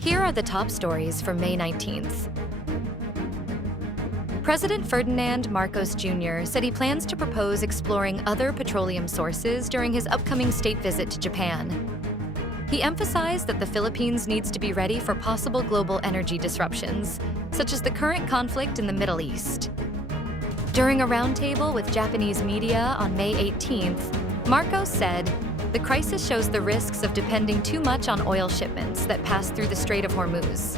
Here are the top stories from May 19th. President Ferdinand Marcos Jr. said he plans to propose exploring other petroleum sources during his upcoming state visit to Japan. He emphasized that the Philippines needs to be ready for possible global energy disruptions, such as the current conflict in the Middle East. During a roundtable with Japanese media on May 18th, Marcos said, "The crisis shows the risks of depending too much on oil shipments that pass through the Strait of Hormuz."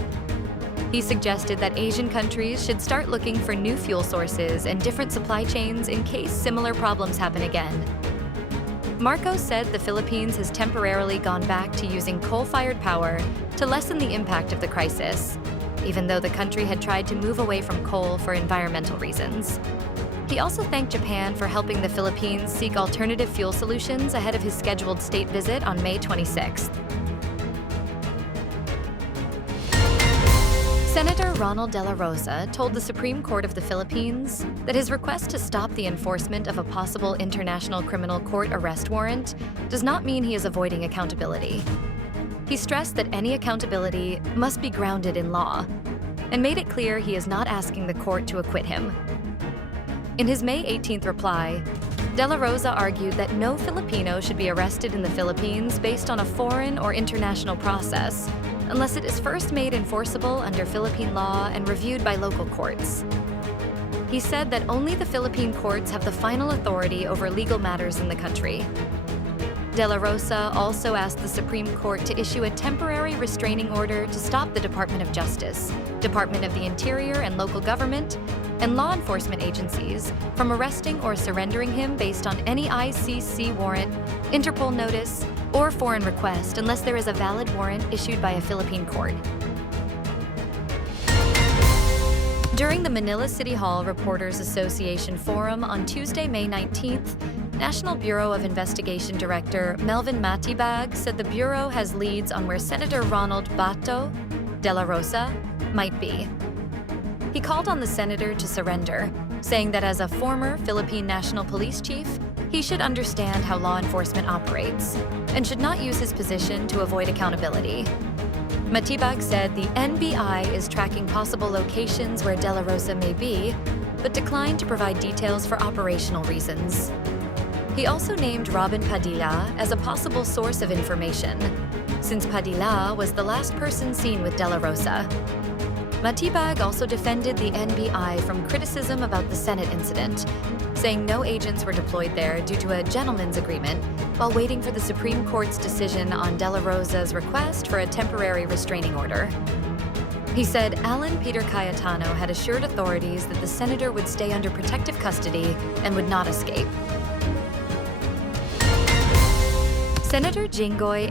He suggested that Asian countries should start looking for new fuel sources and different supply chains in case similar problems happen again. Marcos said the Philippines has temporarily gone back to using coal-fired power to lessen the impact of the crisis, even though the country had tried to move away from coal for environmental reasons. He also thanked Japan for helping the Philippines seek alternative fuel solutions ahead of his scheduled state visit on May 26th. Senator Dela Rosa told the Supreme Court of the Philippines that his request to stop the enforcement of a possible International Criminal Court arrest warrant does not mean he is avoiding accountability. He stressed that any accountability must be grounded in law, and made it clear he is not asking the court to acquit him. In his May 18th reply, Dela Rosa argued that no Filipino should be arrested in the Philippines based on a foreign or international process, unless it is first made enforceable under Philippine law and reviewed by local courts. He said that only the Philippine courts have the final authority over legal matters in the country. Dela Rosa also asked the Supreme Court to issue a temporary restraining order to stop the Department of Justice, Department of the Interior and local government, and law enforcement agencies from arresting or surrendering him based on any ICC warrant, Interpol notice, or foreign request unless there is a valid warrant issued by a Philippine court. During the Manila City Hall Reporters Association Forum on Tuesday, May 19th, National Bureau of Investigation Director Melvin Matibag said the Bureau has leads on where Senator Bato, Dela Rosa, might be. He called on the senator to surrender, saying that as a former Philippine National Police Chief, he should understand how law enforcement operates and should not use his position to avoid accountability. Matibag said the NBI is tracking possible locations where Dela Rosa may be, but declined to provide details for operational reasons. He also named Robin Padilla as a possible source of information, since Padilla was the last person seen with Dela Rosa. Matibag also defended the NBI from criticism about the Senate incident, saying no agents were deployed there due to a gentleman's agreement while waiting for the Supreme Court's decision on Dela Rosa's request for a temporary restraining order. He said Alan Peter Cayetano had assured authorities that the senator would stay under protective custody and would not escape. Senator Jinggoy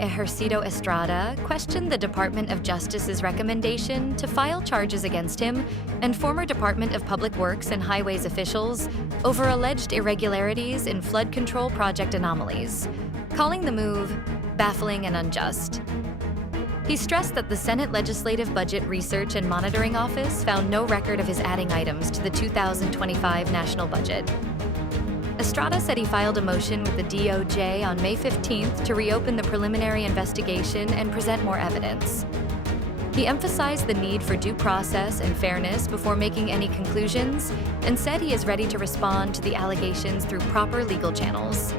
Estrada questioned the Department of Justice's recommendation to file charges against him and former Department of Public Works and Highways officials over alleged irregularities in flood control project anomalies, calling the move baffling and unjust. He stressed that the Senate Legislative Budget Research and Monitoring Office found no record of his adding items to the 2025 national budget. Estrada said he filed a motion with the DOJ on May 15th to reopen the preliminary investigation and present more evidence. He emphasized the need for due process and fairness before making any conclusions and said he is ready to respond to the allegations through proper legal channels.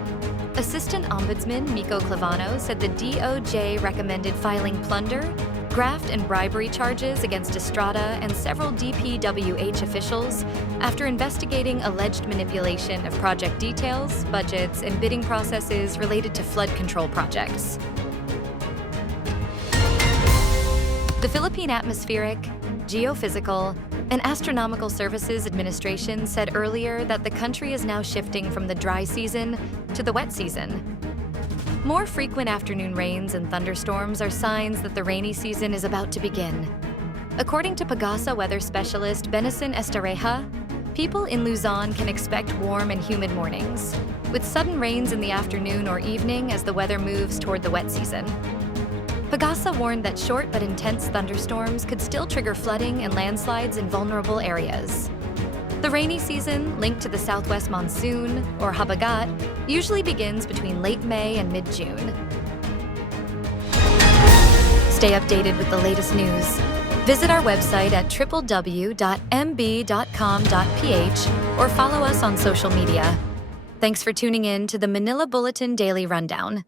Assistant Ombudsman Miko Clavano said the DOJ recommended filing plunder, graft, and bribery charges against Estrada and several DPWH officials after investigating alleged manipulation of project details, budgets, and bidding processes related to flood control projects. The Philippine Atmospheric, Geophysical, and Astronomical Services Administration said earlier that the country is now shifting from the dry season to the wet season. More frequent afternoon rains and thunderstorms are signs that the rainy season is about to begin. According to PAGASA weather specialist Benison Estareja, people in Luzon can expect warm and humid mornings, with sudden rains in the afternoon or evening as the weather moves toward the wet season. PAGASA warned that short but intense thunderstorms could still trigger flooding and landslides in vulnerable areas. The rainy season, linked to the southwest monsoon, or habagat, usually begins between late May and mid-June. Stay updated with the latest news. Visit our website at www.mb.com.ph or follow us on social media. Thanks for tuning in to the Manila Bulletin Daily Rundown.